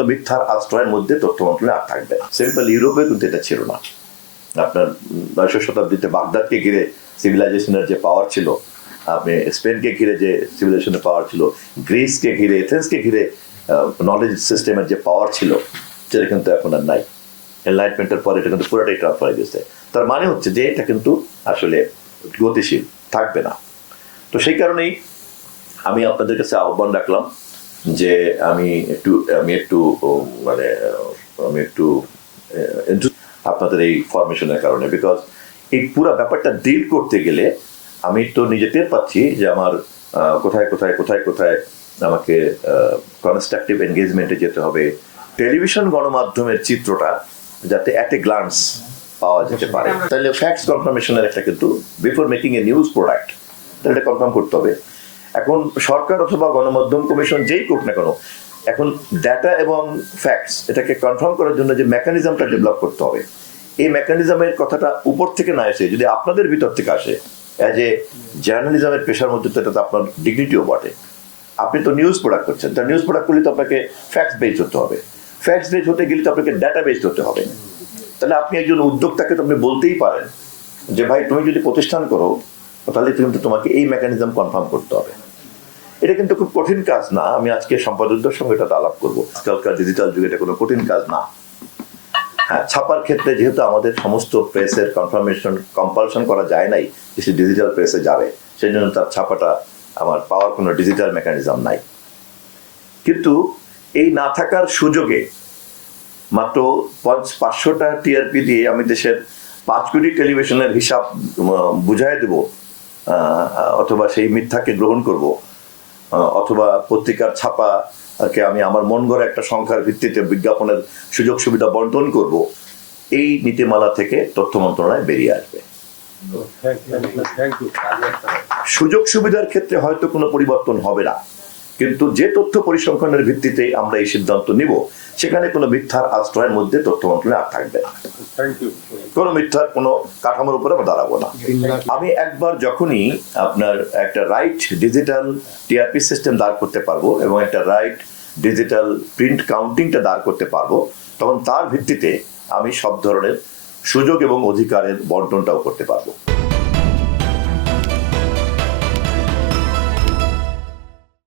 কোনো মিথ্যার আশ্রয়ের মধ্যে তথ্য মন্ত্রণালয় আর থাকবে না। সিম্পল ইউরোপে কিন্তু এটা ছিল না। আপনার 9শ শতাব্দীতে বাগদাদকে ঘিরে সিভিলাইজেশনের যে পাওয়ার ছিল, আপনি স্পেনকে ঘিরে যে সিভিলাইজেশনের পাওয়ার ছিল, গ্রিসকে ঘিরে, এথেন্সকে ঘিরে নলেজ সিস্টেমের যে পাওয়ার ছিল, সেটা কিন্তু এখন আর নাই। এনলাইটমেন্টের পরে এটা কিন্তু পুরোটাই ট্রান্সফার হয়ে গেছে। তার মানে হচ্ছে যে এটা কিন্তু আসলে গতিশীল থাকবে না। তো সেই কারণেই আমি আপনাদের কাছে আহ্বান রাখলাম যে আমি একটু আপনাদের এই ফরমেশনের কারণে, বিকজ এই পুরো ব্যাপারটা ডিল করতে গেলে আমি তো নিজে টের পাচ্ছি যে আমার কোথায় কোথায় কোথায় কোথায় আমাকে কনস্ট্রাকটিভ এনগেজমেন্টে যেতে হবে। টেলিভিশন গণমাধ্যমের চিত্রটা যাতে অ্যাট এ গ্লান্স পাওয়া যেতে পারে, তাহলে ফ্যাক্টস কনফার্মেশনের একটা কিন্তু বিফোর মেকিং এ নিউজ প্রোডাক্ট তাহলে এটা কনফার্ম করতে হবে। এখন সরকার অথবা গণমাধ্যম কমিশন যেই করুক না কেন, এখন ডাটা এবং ফ্যাক্টস এটাকে কনফার্ম করার জন্য যে মেকানিজমটা ডেভেলপ করতে হবে, এই মেকানিজমের কথাটা উপর থেকে না এসে যদি আপনাদের ভিতর থেকে আসে, অ্যাজ এ জার্নালিজমের পেশার মধ্যে তো এটা তো আপনার ডিগনিটিও বটে। আপনি তো নিউজ প্রোডাক্ট করছেন, তার নিউজ প্রোডাক্ট করলে তো আপনাকে ফ্যাক্টস বেস হতে হবে, ফ্যাক্টস বেস হতে গেলে তো আপনাকে ডাটা বেসড হতে হবে। তাহলে আপনি একজন উদ্যোক্তাকে তো আপনি বলতেই পারেন যে ভাই তুমি যদি প্রতিষ্ঠান করো তাহলে কিন্তু তোমাকে এই মেকানিজম কনফার্ম করতে হবে। এটা কিন্তু খুব কঠিন কাজ না। আমি আজকে সম্পাদকদের সঙ্গে এটা আলাপ করবো। আজকালকার ডিজিটাল যুগে এটা কোনো কঠিন কাজ না। হ্যাঁ, ছাপার ক্ষেত্রে যেহেতু আমাদের সমস্ত প্রেসের কম্পালশন করা যায় নাই যে সে ডিজিটাল প্রেসে যাবে, সেই জন্য তার ছাপাটা আমার পাওয়ার কোনো ডিজিটাল মেকানিজম নাই। কিন্তু এই না থাকার সুযোগে মাত্র 500টা টিআরপি দিয়ে আমি দেশের 5 কোটি টেলিভিশনের হিসাব বুঝাই দেব, অথবা সেই মিথ্যাকে গ্রহণ করব, অথবা পত্রিকার ছাপাকে আমি আমার মন গড়া একটা সংখ্যার ভিত্তিতে বিজ্ঞাপনের সুযোগ সুবিধা বন্টন করব, এই নীতিমালা থেকে তথ্য মন্ত্রণালয় বেরিয়ে আসবে। সুযোগ সুবিধার ক্ষেত্রে হয়তো কোনো পরিবর্তন হবে না, কিন্তু যে তথ্য পরিসংখ্যানের ভিত্তিতে আমরা এই সিদ্ধান্ত নিব সেখানে কোনো মিথ্যার আশ্রয়ের মধ্যে তথ্য মন্ত্রণালয় আর থাকবে না। কোনো মিথ্যার কোনো কাঠামোর উপরে আমরা দাঁড়াবো না। আমি একবার যখনই আপনার একটা রাইট ডিজিটাল টিআরপি সিস্টেম দাঁড় করতে পারবো এবং একটা রাইট ডিজিটাল প্রিন্ট কাউন্টিংটা দাঁড় করতে পারবো, তখন তার ভিত্তিতে আমি সব ধরনের সুযোগ এবং অধিকারের বন্টনটাও করতে পারবো।